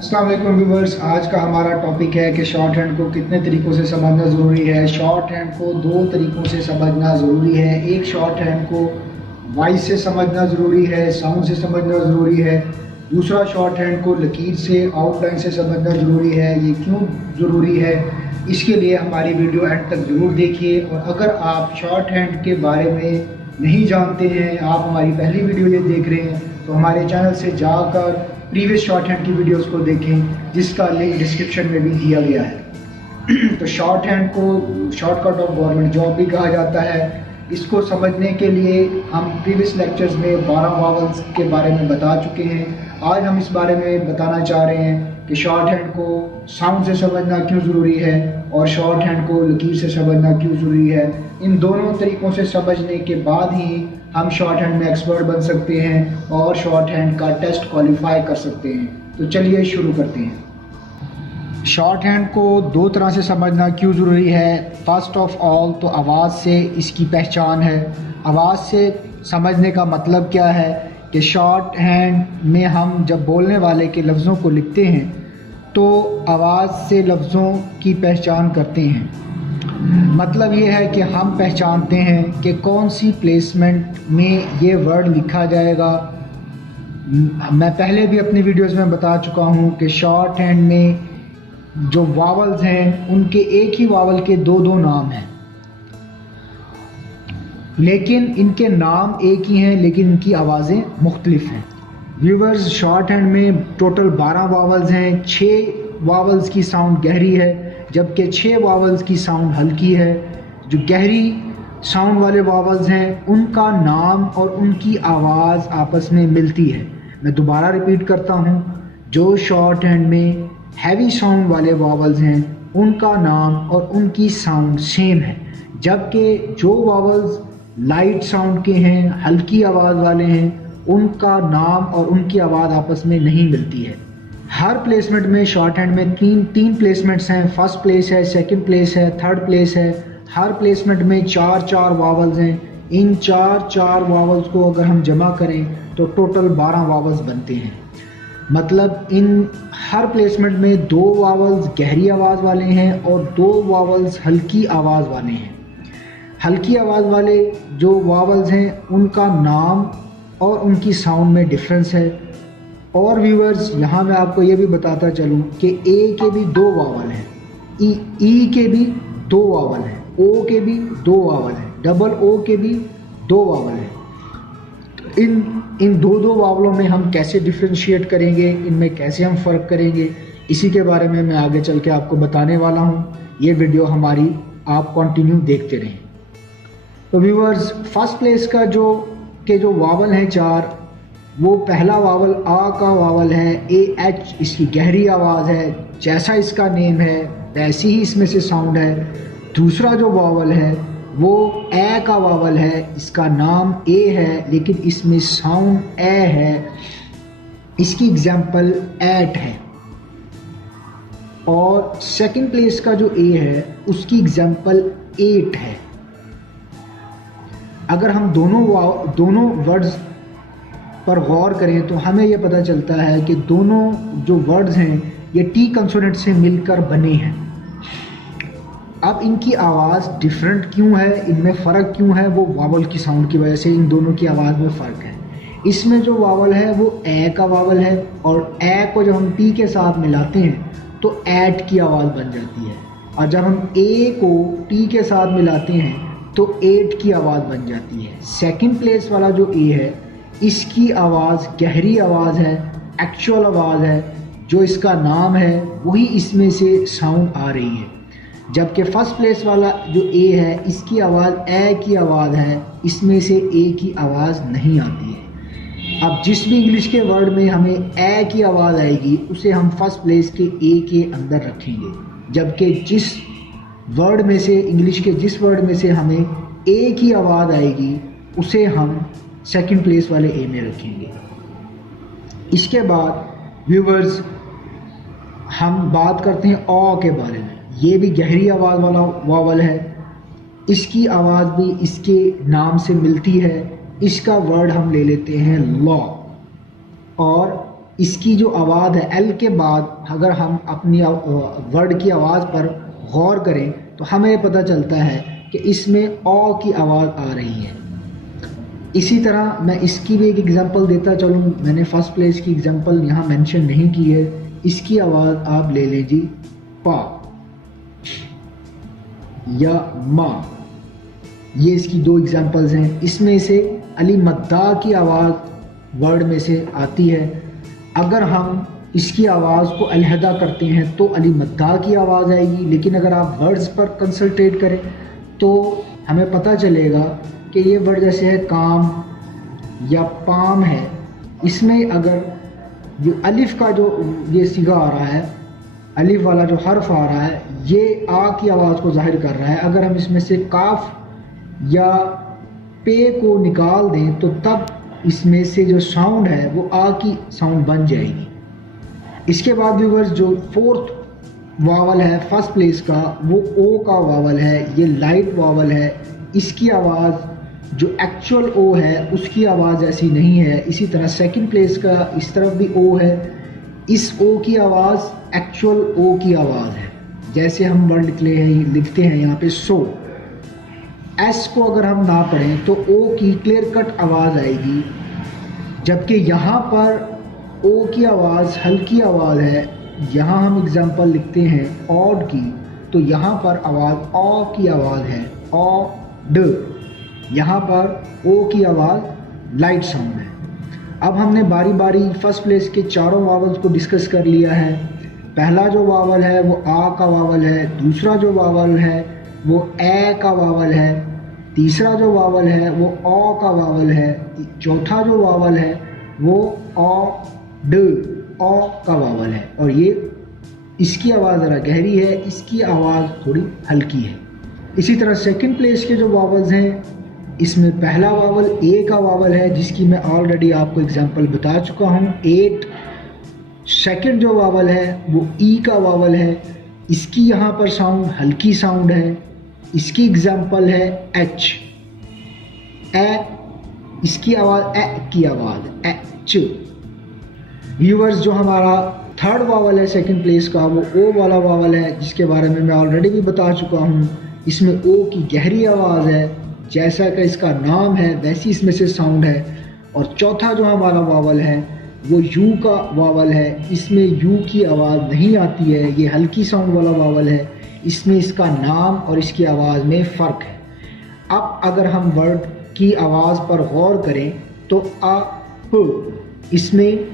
अस्सलाम वालेकुम व्यूवर्स। आज का हमारा टॉपिक है कि शॉर्ट हैंड को कितने तरीक़ों से समझना ज़रूरी है। शॉर्ट हैंड को दो तरीक़ों से समझना ज़रूरी है। एक शॉर्ट हैंड को वॉइस से समझना ज़रूरी है, साउंड से समझना ज़रूरी है। दूसरा शॉर्ट हैंड को लकीर से, आउटलाइन से समझना ज़रूरी है। ये क्यों ज़रूरी है, इसके लिए हमारी वीडियो एंड तक ज़रूर देखिए। और अगर आप शॉर्ट हैंड के बारे में नहीं जानते हैं, आप हमारी पहली वीडियो ये देख रहे हैं, तो हमारे चैनल से जाकर प्रीवियस शॉर्ट हैंड की वीडियोस को देखें, जिसका लिंक डिस्क्रिप्शन में भी दिया गया है। तो शॉर्ट हैंड को शॉर्टकट ऑफ गवर्नमेंट जॉब भी कहा जाता है। इसको समझने के लिए हम प्रीवियस लेक्चर्स में 12 वावल्स के बारे में बता चुके हैं। आज हम इस बारे में बताना चाह रहे हैं कि शॉर्ट हैंड को साउंड से समझना क्यों ज़रूरी है और शॉर्ट हैंड को लकीर से समझना क्यों ज़रूरी है। इन दोनों तरीक़ों से समझने के बाद ही हम शॉर्ट हैंड में एक्सपर्ट बन सकते हैं और शॉर्ट हैंड का टेस्ट क्वालिफाई कर सकते हैं। तो चलिए शुरू करते हैं। शॉर्ट हैंड को दो तरह से समझना क्यों ज़रूरी है। फर्स्ट ऑफ ऑल तो आवाज़ से इसकी पहचान है। आवाज़ से समझने का मतलब क्या है कि शॉर्ट हैंड में हम जब बोलने वाले के लफ्ज़ों को लिखते हैं तो आवाज़ से लफ्ज़ों की पहचान करते हैं। मतलब ये है कि हम पहचानते हैं कि कौन सी प्लेसमेंट में ये वर्ड लिखा जाएगा। मैं पहले भी अपनी वीडियोस में बता चुका हूँ कि शॉर्ट हैंड में जो वावल्स हैं उनके एक ही वावल के दो दो नाम हैं, लेकिन इनके नाम एक ही हैं, लेकिन इनकी आवाज़ें मुख्तलिफ हैं। व्यूवर्स, शॉर्ट हैंड में टोटल 12 वावल्स हैं। 6 वावल्स की साउंड गहरी है, जबकि 6 वावल्स की साउंड हल्की है। जो गहरी साउंड वाले वावल्स हैं उनका नाम और उनकी आवाज़ आपस में मिलती है। मैं दोबारा रिपीट करता हूँ, जो शॉर्ट हैंड में हैवी साउंड वाले वावल्स हैं उनका नाम और उनकी साउंड सेम है, जबकि जो वावल्स लाइट साउंड के हैं, हल्की आवाज़ वाले हैं, उनका नाम और उनकी आवाज़ आपस में नहीं मिलती है। हर प्लेसमेंट में शॉर्ट हैंड में तीन प्लेसमेंट्स हैं। फर्स्ट प्लेस है, सेकंड प्लेस है, थर्ड प्लेस है। हर प्लेसमेंट में 4-4 वावल्स हैं। इन 4-4 वावल्स को अगर हम जमा करें तो टोटल 12 वावल्स बनते हैं। मतलब इन हर प्लेसमेंट में 2 वावल्स गहरी आवाज़ वाले हैं और 2 वावल्स हल्की आवाज़ वाले हैं। हल्की आवाज़ वाले जो वावल्स हैं उनका नाम और उनकी साउंड में डिफरेंस है। और व्यूअर्स, यहाँ मैं आपको ये भी बताता चलूँ कि ए के भी 2 वावल हैं, ई के भी 2 वावल हैं, ओ के भी 2 वावल हैं, डबल ओ के भी 2 वावल हैं। इन दो वावलों में हम कैसे डिफ्रेंशिएट करेंगे, इनमें कैसे हम फ़र्क करेंगे, इसी के बारे में मैं आगे चल के आपको बताने वाला हूँ। ये वीडियो हमारी आप कंटिन्यू देखते रहें। तो व्यूअर्स, फर्स्ट प्लेस का जो वावल हैं 4, वो पहला वावल आ का वावल है, ए एच इसकी गहरी आवाज़ है। जैसा इसका नेम है वैसी ही इसमें से साउंड है। दूसरा जो वावल है वो ए का वावल है, इसका नाम ए है लेकिन इसमें साउंड ए है। इसकी एग्जाम्पल एट है। और सेकंड प्लेस का जो ए है उसकी एग्जाम्पल 8 है। अगर हम दोनों वर्ड्स पर गौर करें तो हमें यह पता चलता है कि दोनों जो वर्ड्स हैं ये टी कंसोनेंट से मिलकर बने हैं। अब इनकी आवाज़ डिफरेंट क्यों है, इनमें फ़र्क क्यों है, वो वावल की साउंड की वजह से इन दोनों की आवाज़ में फ़र्क है। इसमें जो वावल है वो ए का वावल है और ए को जब हम टी के साथ मिलाते हैं तो एट की आवाज़ बन जाती है, और जब हम ए को टी के साथ मिलाते हैं तो 8 की आवाज़ बन जाती है। सेकंड प्लेस वाला जो ए है इसकी आवाज़ गहरी आवाज़ है, एक्चुअल आवाज़ है। जो इसका नाम है वही इसमें से साउंड आ रही है, जबकि फर्स्ट प्लेस वाला जो ए है इसकी आवाज़ ए की आवाज़ है, इसमें से ए की आवाज़ नहीं आती है। अब जिस भी इंग्लिश के वर्ड में हमें ए की आवाज़ आएगी उसे हम फर्स्ट प्लेस के ए के अंदर रखेंगे, जबकि जिस वर्ड में से इंग्लिश के जिस वर्ड में से हमें ए की आवाज़ आएगी उसे हम सेकंड प्लेस वाले ए में रखेंगे। इसके बाद व्यूवर्स, हम बात करते हैं ऑ के बारे में। ये भी गहरी आवाज़ वाला वावल है। इसकी आवाज़ भी इसके नाम से मिलती है। इसका वर्ड हम ले लेते हैं लॉ, और इसकी जो आवाज़ है एल के बाद, अगर हम अपनी वर्ड की आवाज़ पर गौर करें तो हमें पता चलता है कि इसमें ओ की आवाज़ आ रही है। इसी तरह मैं इसकी भी एक एग्जांपल देता चलूँ। मैंने फर्स्ट प्लेस की एग्जांपल यहाँ मेंशन नहीं की है। इसकी आवाज़ आप ले लें जी पा या माँ। ये इसकी दो एग्जांपल्स हैं। इसमें से अली मद्दा की आवाज़ वर्ड में से आती है। अगर हम इसकी आवाज़ को अलहदा करते हैं तो अली मद्दा की आवाज़ आएगी, लेकिन अगर आप वर्ड्स पर कंसंट्रेट करें तो हमें पता चलेगा कि ये वर्ड जैसे है काम या पाम है, इसमें अगर जो अलिफ का जो ये सिगा आ रहा है, अलिफ वाला जो हर्फ आ रहा है, ये आ की आवाज़ को जाहिर कर रहा है। अगर हम इसमें से काफ या पे को निकाल दें तो तब इसमें से जो साउंड है वो आ की साउंड बन जाएगी। इसके बाद व्यूअर्स जो फोर्थ वावल है फर्स्ट प्लेस का, वो ओ का वावल है। ये लाइट वावल है। इसकी आवाज़ जो एक्चुअल ओ है उसकी आवाज़ ऐसी नहीं है। इसी तरह सेकंड प्लेस का इस तरफ भी ओ है। इस ओ की आवाज़ एक्चुअल ओ की आवाज़ है। जैसे हम वर्ड लिखते हैं यहाँ पे सो, एस को अगर हम ना पढ़ें तो ओ की क्लियर कट आवाज़ आएगी, जबकि यहाँ पर ओ की आवाज़ हल्की आवाज़ है। यहाँ हम एग्जांपल लिखते हैं ऑड की, तो यहाँ पर आवाज़ ओ की आवाज़ है, ओ ड। यहाँ पर ओ की आवाज़ लाइट साउंड है। अब हमने बारी बारी फर्स्ट प्लेस के चारों वावल्स को डिस्कस कर लिया है। पहला जो वावल है वो आ का वावल है, दूसरा जो वावल है वो ए का वावल है, तीसरा जो वावल है वो ओ का वावल है, चौथा जो वावल है वो ओ ड ओ का वावल है। और ये इसकी आवाज़ ज़रा गहरी है, इसकी आवाज़ थोड़ी हल्की है। इसी तरह सेकंड प्लेस के जो वावल्स हैं, इसमें पहला वावल ए का वावल है जिसकी मैं ऑलरेडी आपको एग्जांपल बता चुका हूँ, 8। सेकंड जो वावल है वो ई का वावल है। इसकी यहाँ पर साउंड हल्की साउंड है। इसकी एग्जांपल है एच, ए। इसकी आवाज़ ए की आवाज़ एच। व्यूअर्स जो हमारा थर्ड वावल है सेकंड प्लेस का, वो ओ वाला वावल है जिसके बारे में मैं ऑलरेडी भी बता चुका हूँ। इसमें ओ की गहरी आवाज़ है, जैसा कि इसका नाम है वैसी इसमें से साउंड है। और चौथा जो हमारा वावल है वो यू का वावल है। इसमें यू की आवाज़ नहीं आती है, ये हल्की साउंड वाला वावल है। इसमें इसका नाम और इसकी आवाज़ में फ़र्क है। अब अगर हम वर्ड की आवाज़ पर गौर करें तो आ प, इसमें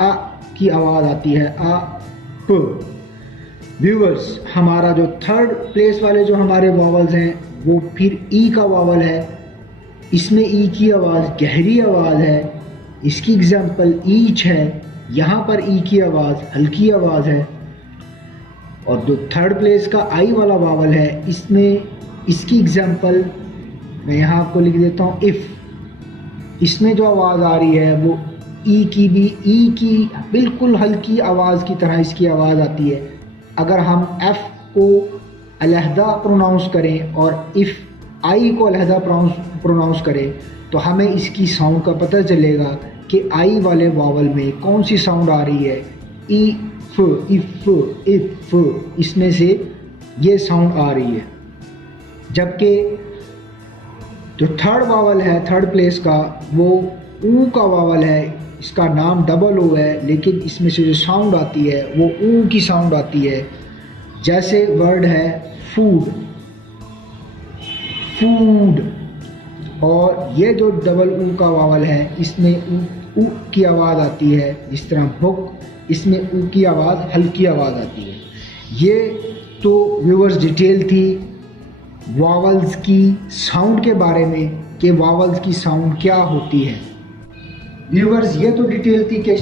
आ की आवाज़ आती है, आ प। व्यूअर्स हमारा जो थर्ड प्लेस वाले जो हमारे वावल्स हैं वो फिर ई का वावल है। इसमें ई की आवाज़ गहरी आवाज़ है। इसकी एग्जांपल ईच है। यहाँ पर ई की आवाज़ हल्की आवाज़ है। और जो थर्ड प्लेस का आई वाला वावल है, इसमें इसकी एग्जांपल मैं यहाँ आपको लिख देता हूँ, इफ़। इसमें जो आवाज़ आ रही है वो ई की भी, ई की बिल्कुल हल्की आवाज़ की तरह इसकी आवाज़ आती है। अगर हम एफ़ को अलहदा प्रोनाउंस करें और इफ़ आई को अलहदा प्रोनाउंस करें तो हमें इसकी साउंड का पता चलेगा कि आई वाले वावल में कौन सी साउंड आ रही है। ई फ, इफ़, इफ़, इसमें से ये साउंड आ रही है। जबकि जो थर्ड वावल है थर्ड प्लेस का वो ऊ का वावल है। इसका नाम डबल ओ है, लेकिन इसमें से जो साउंड आती है वो ऊ की साउंड आती है। जैसे वर्ड है फूड, फूड। और ये जो डबल ऊ का वावल है इसमें ऊ की आवाज़ आती है। जिस तरह बुक, इसमें ऊ की आवाज़ हल्की आवाज़ आती है। ये तो व्यूअर्स डिटेल थी वावल्स की साउंड के बारे में कि वावल्स की साउंड क्या होती है। व्यूअर्स ये तो डिटेल थी कि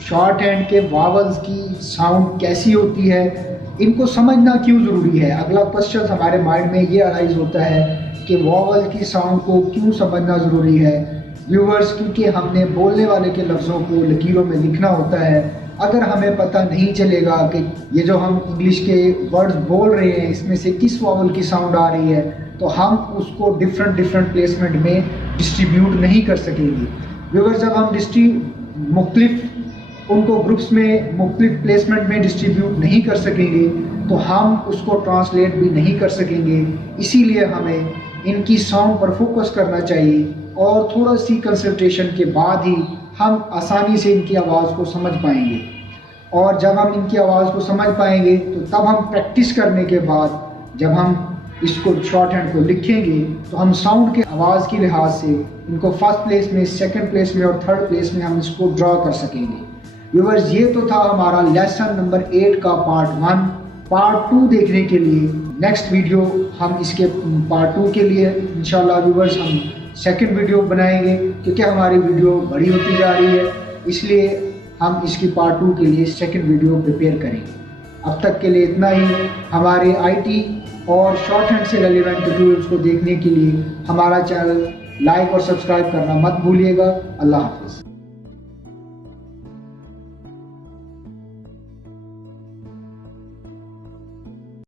शॉर्ट हैंड के वावल्स की साउंड कैसी होती है, इनको समझना क्यों ज़रूरी है। अगला क्वेश्चन हमारे माइंड में ये अराइज होता है कि वावल की साउंड को क्यों समझना ज़रूरी है। व्यूअर्स क्योंकि हमने बोलने वाले के लफ्ज़ों को लकीरों में लिखना होता है। अगर हमें पता नहीं चलेगा कि ये जो हम इंग्लिश के वर्ड्स बोल रहे हैं इसमें से किस वावल की साउंड आ रही है, तो हम उसको डिफरेंट प्लेसमेंट में डिस्ट्रीब्यूट नहीं कर सकेंगे। व्यूअर्स जब हम मुख्तलिफ उनको ग्रुप्स में मुख्तलिफ प्लेसमेंट में डिस्ट्रीब्यूट नहीं कर सकेंगे तो हम उसको ट्रांसलेट भी नहीं कर सकेंगे। इसीलिए हमें इनकी साउंड पर फोकस करना चाहिए और थोड़ा सी कंसंट्रेशन के बाद ही हम आसानी से इनकी आवाज़ को समझ पाएंगे। और जब हम इनकी आवाज़ को समझ पाएंगे तो तब हम प्रैक्टिस करने के बाद जब हम इसको शॉर्ट हैंड को लिखेंगे तो हम साउंड के आवाज़ की लिहाज से इनको फर्स्ट प्लेस में, सेकंड प्लेस में और थर्ड प्लेस में हम इसको ड्रॉ कर सकेंगे। व्यूअर्स, ये तो था हमारा लेसन नंबर 8 का पार्ट 1। पार्ट 2 देखने के लिए नेक्स्ट वीडियो हम इसके पार्ट 2 के लिए इंशाल्लाह व्यूअर्स हम सेकंड वीडियो बनाएंगे, क्योंकि हमारी वीडियो बड़ी होती जा रही है, इसलिए हम इसकी पार्ट 2 के लिए सेकंड वीडियो प्रिपेयर करेंगे। अब तक के लिए इतना ही। हमारे IT और शॉर्ट हैंड से रेलिवेंट ट्यूटोरियल्स को देखने के लिए हमारा चैनल लाइक और सब्सक्राइब करना मत भूलिएगा। अल्लाह हाफिज़।